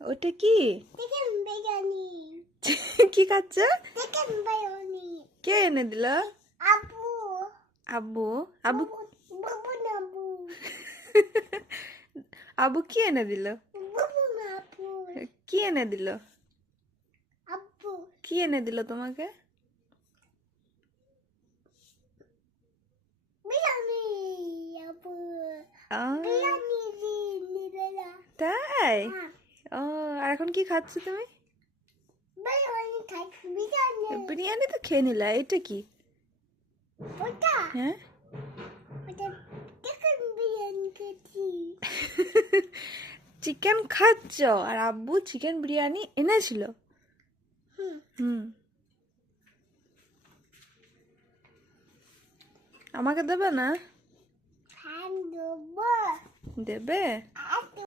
ওটা কি? চিকেন বিরিয়ানি। কি খাচ্ছ? চিকেন বিরিয়ানি। কে এনে দিল? আব্বু। আব্বু? আব্বু? বাবু নাবু। আব্বু কি এনে দিল? বাবু নাবু। কি এনে দিল? আব্বু। কি এনে দিল তোমাকে? বিরিয়ানি। আব্বু। আহ, বিরিয়ানি নিবেলা। তাই? ও, আর এখন কি খাচ্ছ তুমি? বিরিয়ানি খাচ্ছি বিরিয়ানি। বিরিয়ানি তো খেয়ে নিলা, এটা কি? ওটা হ্যাঁ। ওটা চিকেন বিরিয়ানি খেয়েছি। চিকেন খাচ্ছ আর আব্বু চিকেন বিরিয়ানি এনেছিল? হুম। হুম। আমাকে দেবে না? ফ্যান দেবো। দেবে? এত